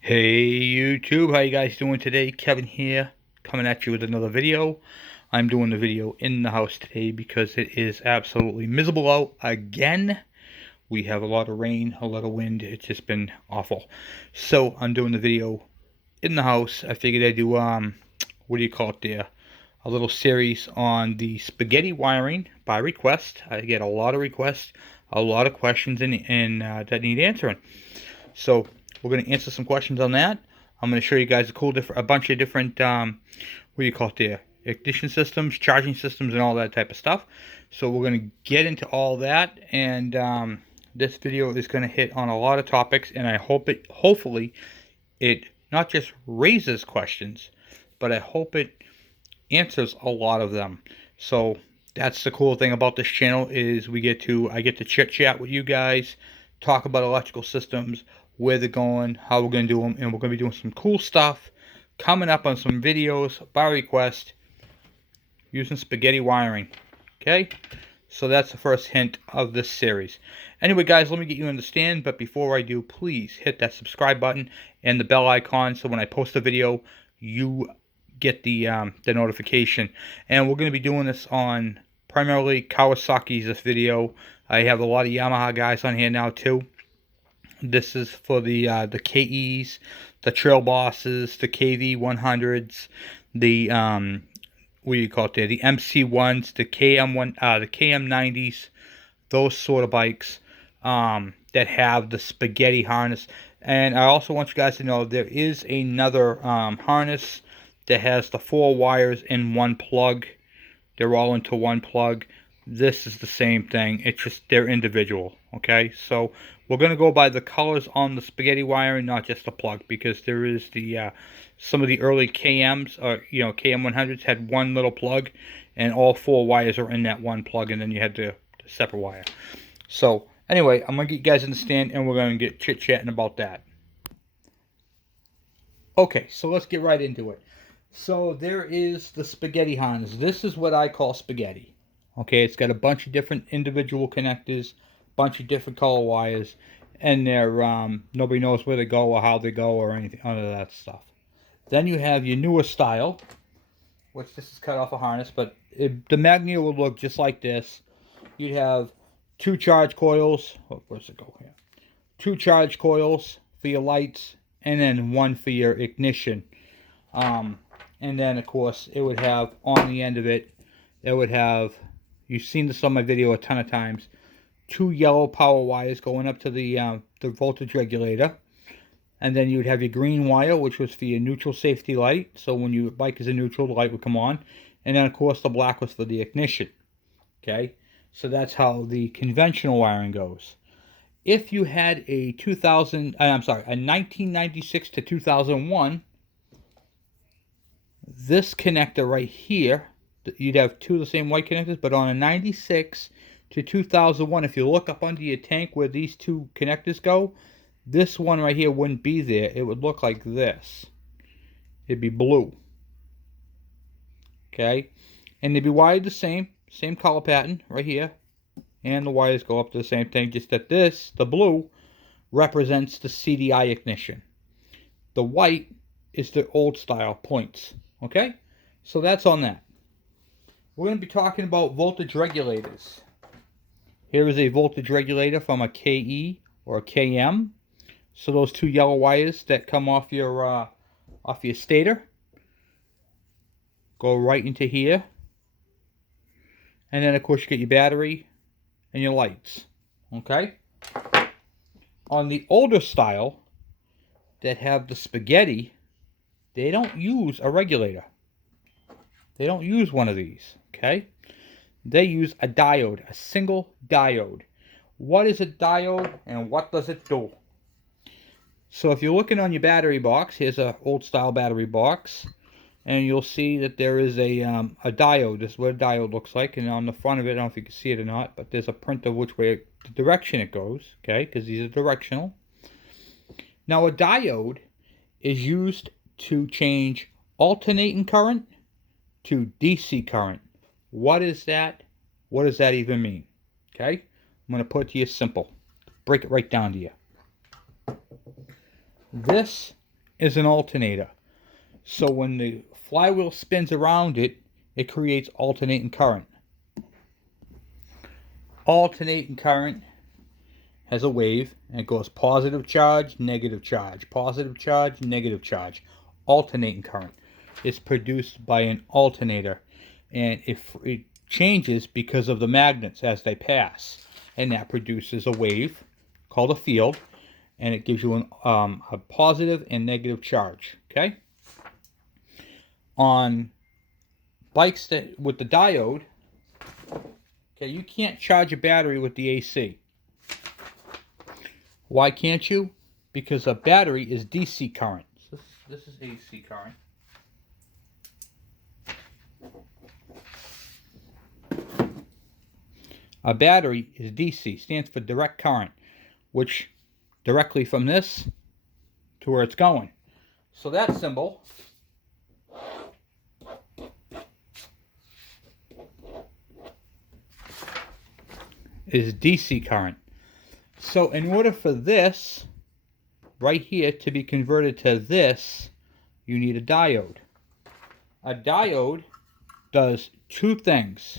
Hey YouTube, how you guys doing today? Kevin here, coming at you with another video. I'm doing the video in the house today because it is absolutely miserable out again. We have a lot of rain, a lot of wind. It's just been awful. So I'm doing the video in the house. I figured I'd do what do you call it there? A little series on the spaghetti wiring by request. I get a lot of requests, a lot of questions that need answering. So we're going to answer some questions on that. I'm going to show you guys a bunch of different, what do you call it there? Ignition systems, charging systems, and all that type of stuff. So we're going to get into all that, and this video is going to hit on a lot of topics, and hopefully, it not just raises questions, but I hope it answers a lot of them. So that's the cool thing about this channel is I get to chit chat with you guys, talk about electrical systems, where they're going, how we're going to do them, and we're going to be doing some cool stuff coming up on some videos by request using spaghetti wiring. Okay, so that's the first hint of this series. Anyway guys, let me get you on the stand, but before I do, please hit that subscribe button and the bell icon so when I post a video you get the notification. And we're going to be doing this on primarily Kawasaki's this video. I have a lot of Yamaha guys on here now too. This is for the KEs, the Trail Bosses, the KV100s, the what do you call it there? The MC1s, the the KM90s, those sort of bikes that have the spaghetti harness. And I also want you guys to know there is another harness that has the 4 wires in one plug. They're all into one plug. This is the same thing. It's just they're individual. Okay, so we're going to go by the colors on the spaghetti wiring, not just the plug, because there is the some of the early KMs, or KM100s had one little plug, and all 4 wires are in that one plug, and then you had the separate wire. So anyway, I'm going to get you guys in the stand, and we're going to get chit-chatting about that. Okay, so let's get right into it. So there is the spaghetti harness. This is what I call spaghetti. Okay, it's got a bunch of different individual connectors, bunch of different color wires, and they're nobody knows where they go or how they go or anything, none of that stuff. Then you have your newer style, which this is cut off a harness, but the magnet will look just like this. You'd have 2 charge coils. Oh, where's it go here? 2 charge coils for your lights, and then 1 for your ignition. And then of course it would have on the end of it, you've seen this on my video a ton of times, 2 yellow power wires going up to the voltage regulator. And then you'd have your green wire, which was for your neutral safety light. So when your bike is in neutral, the light would come on. And then of course the black was for the ignition. Okay, so that's how the conventional wiring goes. If you had a 1996 to 2001, this connector right here, you'd have 2 of the same white connectors, but on a 96 to 2001, if you look up under your tank where these 2 connectors go, this one right here wouldn't be there. It would look like this. It'd be blue. Okay, and they'd be wired the same color pattern right here, and the wires go up to the same thing, just that this, the blue, represents the CDI ignition. The white is the old style points. Okay, so that's on that. We're going to be talking about voltage regulators. Here is a voltage regulator from a KE or a KM. So those 2 yellow wires that come off your stator go right into here. And then of course you get your battery and your lights. Okay? On the older style that have the spaghetti, they don't use a regulator. They don't use one of these. Okay? They use a diode, a single diode. What is a diode and what does it do? So if you're looking on your battery box, here's an old style battery box, and you'll see that there is a diode. This is what a diode looks like, and on the front of it, I don't know if you can see it or not, but there's a print of which way, the direction it goes, okay, because these are directional. Now a diode is used to change alternating current to DC current. What is that? What does that even mean? Okay, I'm going to put it to you simple. Break it right down to you. This is an alternator. So when the flywheel spins around it, it creates alternating current. Alternating current has a wave, and it goes positive charge, negative charge, positive charge, negative charge. Alternating current is produced by an alternator, and it changes because of the magnets as they pass, and that produces a wave called a field, and it gives you a positive and negative charge. Okay. On bikes with the diode, okay, you can't charge a battery with the AC. Why can't you? Because a battery is DC current. So this is AC current. A battery is DC, stands for direct current, which directly from this to where it's going. So that symbol is DC current. So in order for this right here to be converted to this, you need a diode. A diode does two things.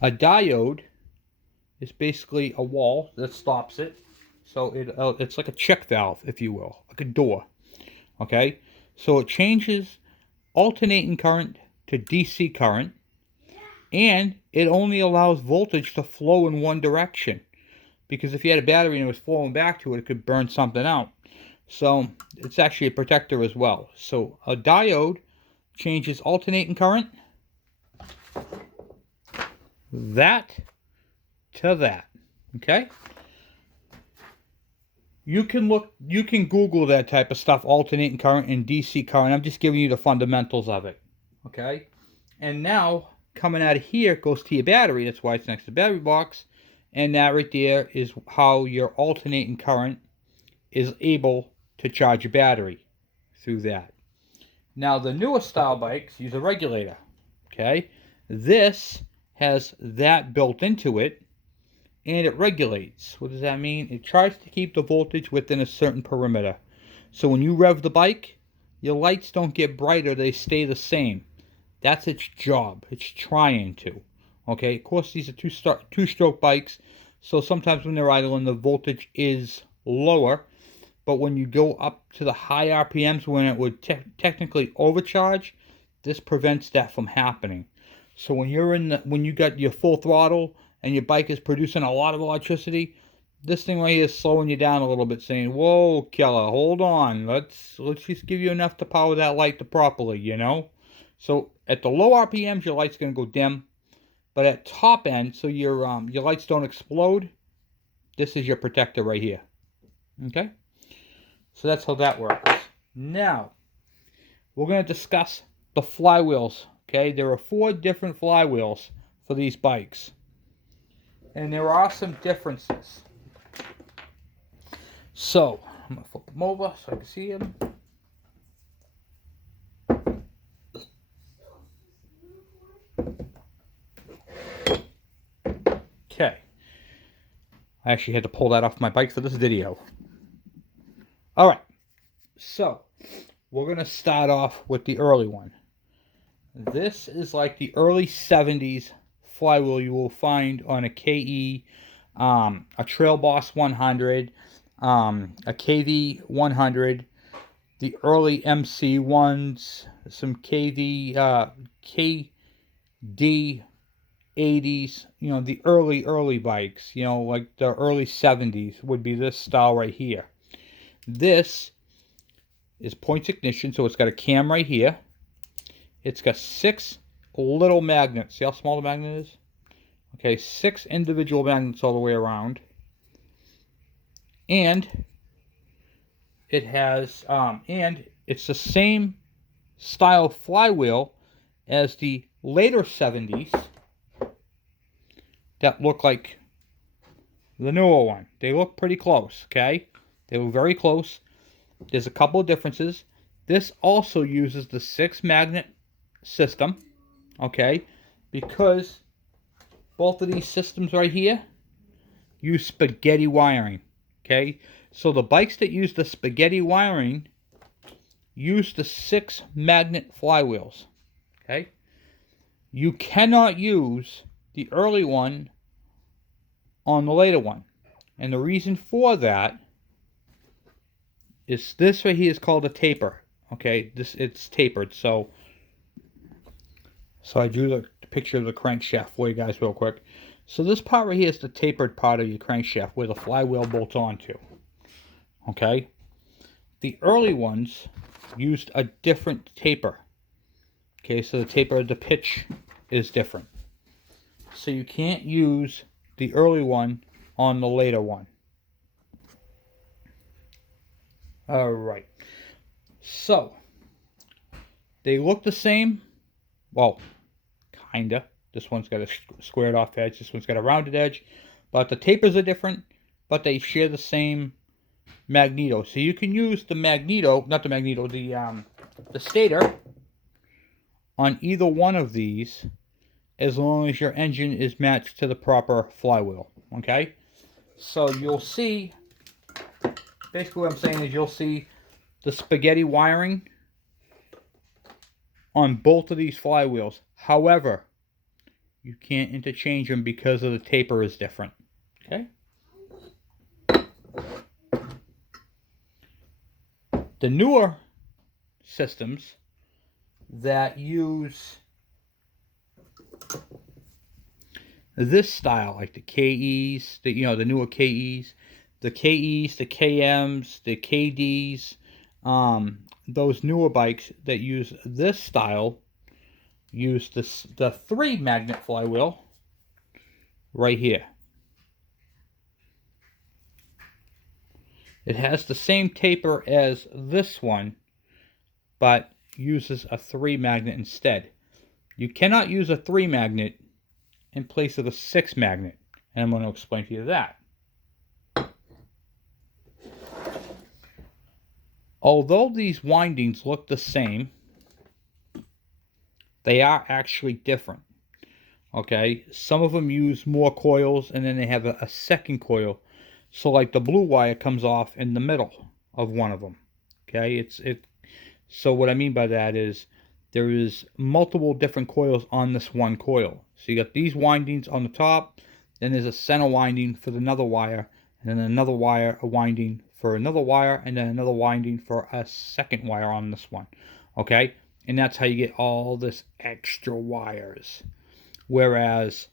A diode is basically a wall that stops it. So it's like a check valve, if you will, like a door. Okay? So it changes alternating current to DC current, and it only allows voltage to flow in one direction. Because if you had a battery and it was flowing back to it, it could burn something out. So it's actually a protector as well. So a diode changes alternating current, that to that. Okay? You can Google that type of stuff, alternating current and DC current. I'm just giving you the fundamentals of it. Okay? And now, coming out of here, it goes to your battery. That's why it's next to the battery box. And that right there is how your alternating current is able to charge your battery through that. Now, the newer style bikes use a regulator. Okay? This has that built into it, and it regulates. What does that mean? It tries to keep the voltage within a certain perimeter. So when you rev the bike, your lights don't get brighter, they stay the same. That's its job. It's trying to. Okay, of course these are two-stroke bikes, so sometimes when they're idling the voltage is lower, but when you go up to the high RPMs when it would technically overcharge, this prevents that from happening. So when you got your full throttle and your bike is producing a lot of electricity, this thing right here is slowing you down a little bit, saying, "Whoa, Keller, hold on. Let's just give you enough to power that light properly, you know." So at the low RPMs, your light's going to go dim, but at top end, so your lights don't explode, this is your protector right here. Okay, so that's how that works. Now we're going to discuss the flywheels. Okay, there are 4 different flywheels for these bikes, and there are some differences. So I'm going to flip them over so I can see them. Okay, I actually had to pull that off my bike for this video. Alright, so we're going to start off with the early one. This is like the early 70s flywheel you will find on a KE, a Trail Boss 100, a KV 100, the early MC ones, some KD 80s, you know, the early bikes, you know, like the early 70s would be this style right here. This is points ignition, so it's got a cam right here. It's got 6 little magnets. See how small the magnet is? Okay, 6 individual magnets all the way around. And it has, and it's the same style flywheel as the later 70s that look like the newer one. They look pretty close, okay? They look very close. There's a couple of differences. This also uses the 6 magnet system, okay? Because both of these systems right here use spaghetti wiring, Okay, so the bikes that use the spaghetti wiring use the 6 magnet flywheels. Okay, you cannot use the early one on the later one, and the reason for that is this right here is called a taper. Okay, it's tapered. So I drew the picture of the crankshaft for you guys real quick. So this part right here is the tapered part of your crankshaft where the flywheel bolts onto. Okay, the early ones used a different taper. Okay, so the taper, the pitch is different. So you can't use the early one on the later one. Alright, so they look the same. Well, kinda. This one's got a squared off edge, this one's got a rounded edge, but the tapers are different, but they share the same magneto. So you can use the magneto, not the magneto, the stator on either one of these as long as your engine is matched to the proper flywheel. Okay, so you'll see, basically what I'm saying is you'll see the spaghetti wiring on both of these flywheels. However, you can't interchange them because of the taper is different. Okay, the newer systems that use this style, like the KEs, the newer KEs, the KEs, the KMs, the KDs, those newer bikes that use this style use the 3 magnet flywheel right here. It has the same taper as this one, but uses a 3 magnet instead. You cannot use a 3 magnet in place of a 6 magnet, and I'm going to explain to you that. Although these windings look the same, they are actually different. Okay, some of them use more coils, and then they have a second coil. So like the blue wire comes off in the middle of one of them. Okay, so what I mean by that is there is multiple different coils on this one coil. So you got these windings on the top, then there's a center winding for another wire, and then another wire, a winding for another wire, and then another winding for a second wire on this one. Okay, and that's how you get all this extra wires. Whereas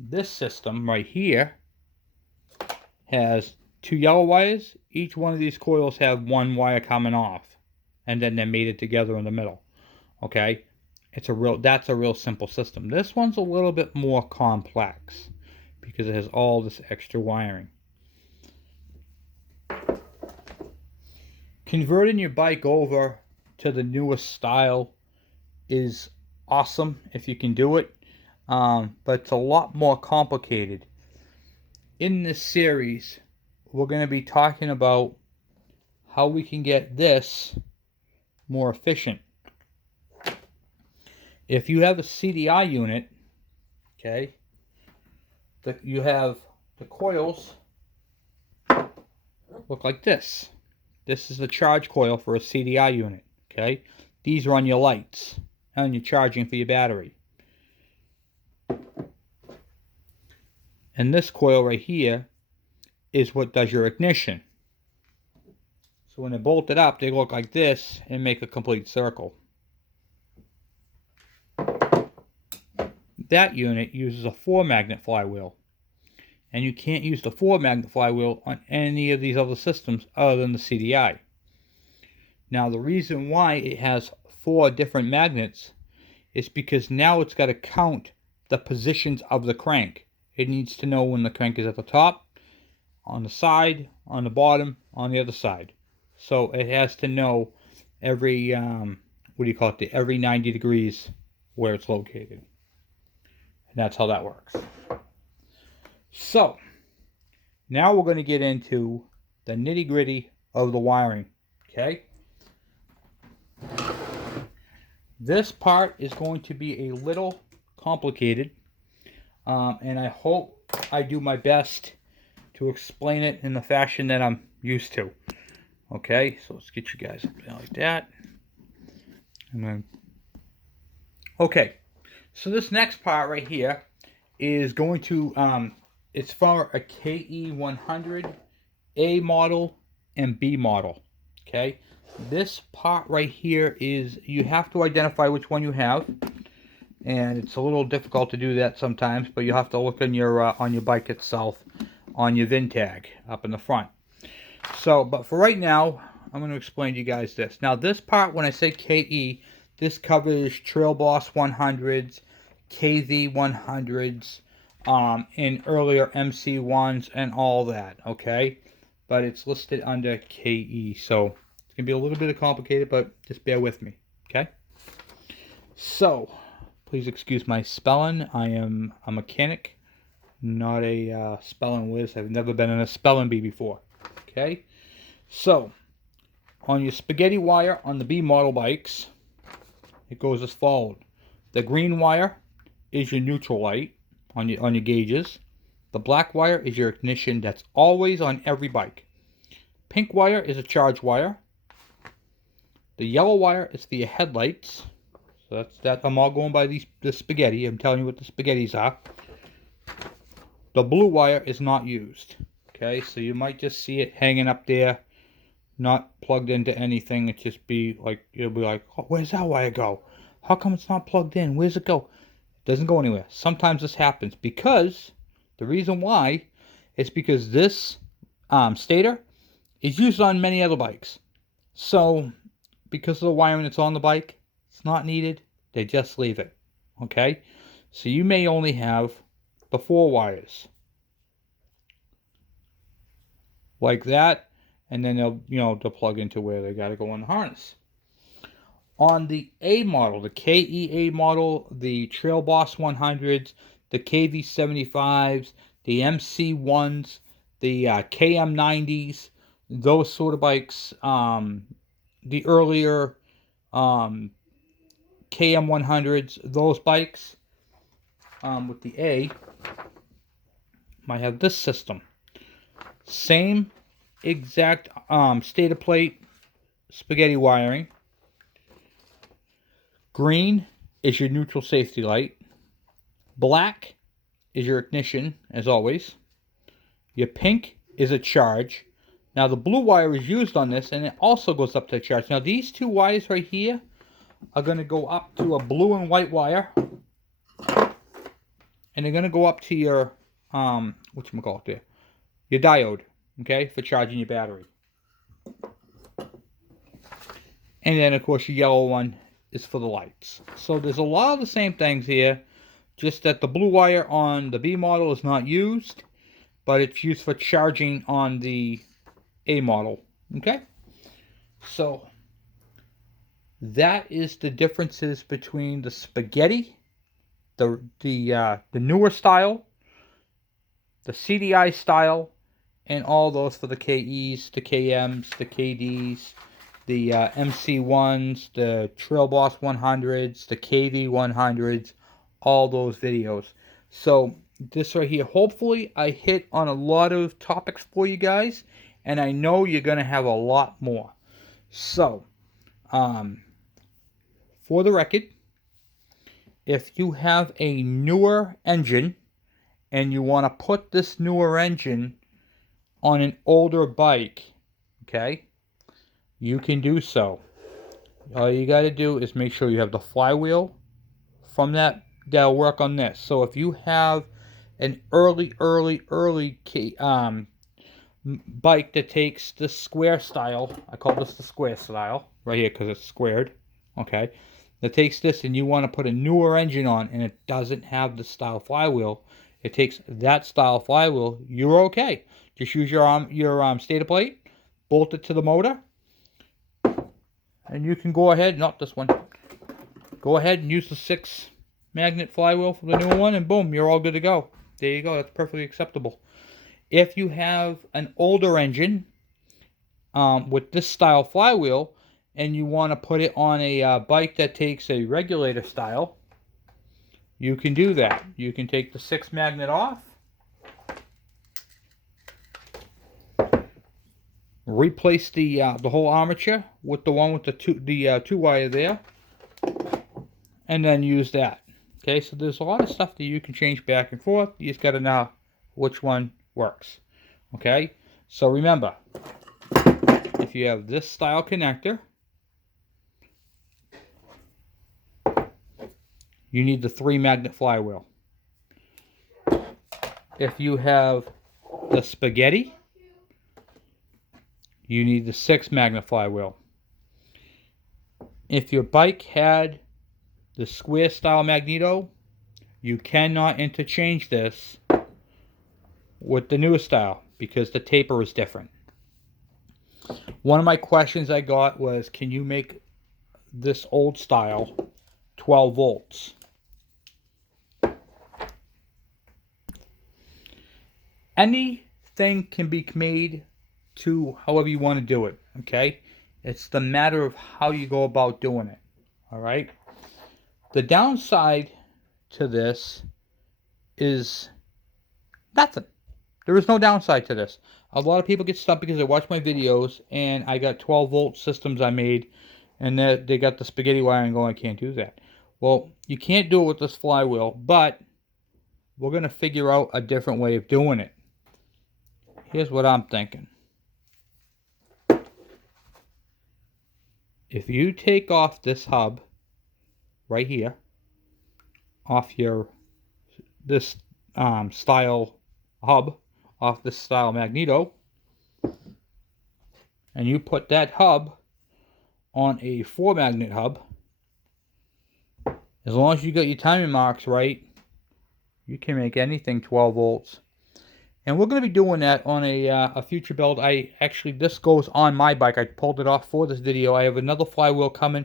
this system right here has 2 yellow wires. Each one of these coils have 1 wire coming off, and then they're mated together in the middle. Okay, that's a real simple system. This one's a little bit more complex because it has all this extra wiring. Converting your bike over to the newest style is awesome if you can do it, but it's a lot more complicated. In this series, we're going to be talking about how we can get this more efficient. If you have a CDI unit, okay, you have the coils look like this. This is the charge coil for a CDI unit, okay? These are on your lights and you're charging for your battery. And this coil right here is what does your ignition. So when they're bolted up, they look like this and make a complete circle. That unit uses a 4 magnet flywheel. And you can't use the 4 magnet flywheel on any of these other systems other than the CDI. Now the reason why it has 4 different magnets is because now it's got to count the positions of the crank. It needs to know when the crank is at the top, on the side, on the bottom, on the other side. So it has to know every, every 90 degrees where it's located. And that's how that works. So, now we're going to get into the nitty-gritty of the wiring, okay? This part is going to be a little complicated, and I hope I do my best to explain it in the fashion that I'm used to. Okay, so let's get you guys up there like that. And then, okay, so this next part right here is going to, it's for a KE100 A model and B model. Okay, this part right here is, you have to identify which one you have, and it's a little difficult to do that sometimes, but you have to look on your bike itself, on your VIN tag up in the front. So, but for right now, I'm going to explain to you guys this. Now, this part, when I say KE, this covers Trail Boss 100s, KV 100s, and earlier MC1s and all that, okay? But it's listed under KE, so it's going to be a little bit complicated, but just bear with me, okay? So, please excuse my spelling. I am a mechanic, not a spelling whiz. I've never been in a spelling bee before, okay? So, on your spaghetti wire on the B model bikes, it goes as follows. The green wire is your neutral light on your gauges. The black wire is your ignition. That's always on every bike. Pink wire is a charge wire. The yellow wire is for your headlights. So that's that. I'm all going by the spaghetti. I'm telling you what the spaghettis are. The blue wire is not used. Okay, so you might just see it hanging up there, not plugged into anything. It just be like, you'll be like, oh, where's that wire go? How come it's not plugged in? Where's it go? It doesn't go anywhere. Sometimes this happens because the reason why is because this stator is used on many other bikes. So because of the wiring that's on the bike, it's not needed. They just leave it. Okay, so you may only have the 4 wires like that, and then they'll plug into where they got to go on the harness. On the A model, the KEA model, the Trail Boss 100s, the KV75s, the MC1s, the KM90s, those sort of bikes, the earlier KM100s, those bikes with the A might have this system. Same exact stator plate, spaghetti wiring. Green is your neutral safety light. Black is your ignition, as always. Your pink is a charge. Now the blue wire is used on this, and it also goes up to a charge. Now these 2 wires right here are going to go up to a blue and white wire, and they're going to go up to your whatchamacallit there, your diode, okay, for charging your battery. And then of course your yellow one is for the lights. So there's a lot of the same things here, just that the blue wire on the B model is not used, but it's used for charging on the A model. Okay, so that is the differences between the spaghetti, the newer style, the CDI style, and all those for the KEs, the KMs, the KDs, the MC1s, the Trail Boss 100s, the KV 100s, all those videos. So this right here, hopefully I hit on a lot of topics for you guys, and I know you're going to have a lot more. So, for the record, if you have a newer engine and you want to put this newer engine on an older bike, okay, you can do so. All you got to do is make sure you have the flywheel from that'll work on this. So if you have an early bike that takes the square style, I call this the square style right here because it's squared, okay, that takes this and you want to put a newer engine on and it doesn't have the style flywheel, it takes that style flywheel, you're okay. Just use your stator plate, bolt it to the motor, and you can go ahead, not this one, go ahead and use the 6 magnet flywheel for the newer one, and boom, you're all good to go. There you go, that's perfectly acceptable. If you have an older engine with this style flywheel and you want to put it on a bike that takes a regulator style, you can do that. You can take the 6 magnet off, replace the whole armature with the one with the two wire there, and then use that. Okay, so there's a lot of stuff that you can change back and forth. You just got to know which one works. Okay, so remember, if you have this style connector, you need the 3-magnet flywheel. If you have the spaghetti, you need the 6-magnet flywheel. If your bike had the square style magneto, you cannot interchange this with the newer style because the taper is different. One of my questions I got was, can you make this old style 12 volts? Anything can be made to however you want to do it, okay? It's the matter of how you go about doing it, all right? The downside to this is nothing. There is no downside to this. A lot of people get stuck because they watch my videos and I got 12 volt systems I made and they got the spaghetti wiring going. I can't do that. Well, you can't do it with this flywheel, but we're going to figure out a different way of doing it. Here's what I'm thinking. If you take off this hub right here, off this style hub, off this style magneto, and you put that hub on a 4-magnet hub, as long as you got your timing marks right, you can make anything 12 volts. And we're going to be doing that on a future build. This goes on my bike. I pulled it off for this video. I have another flywheel coming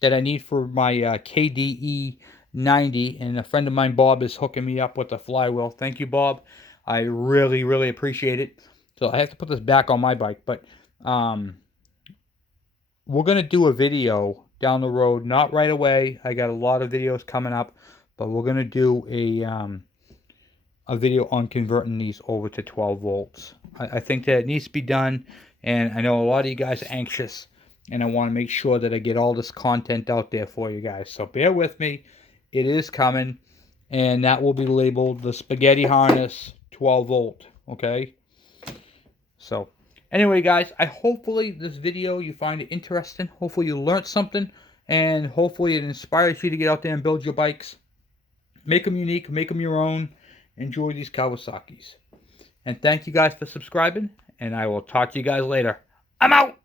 that I need for my KDE 90, and a friend of mine, Bob, is hooking me up with a flywheel. Thank you, Bob. I really, really appreciate it. So I have to put this back on my bike, but we're going to do a video down the road, not right away. I got a lot of videos coming up, but we're going to do a video on converting these over to 12 volts. I think that it needs to be done, and I know a lot of you guys are anxious, and I want to make sure that I get all this content out there for you guys. So bear with me. It is coming, and that will be labeled the spaghetti harness 12 volt, okay? So anyway, guys, hopefully this video you find it interesting. Hopefully you learned something, and hopefully it inspires you to get out there and build your bikes. Make them unique, make them your own. Enjoy these Kawasaki's. And thank you guys for subscribing, and I will talk to you guys later. I'm out!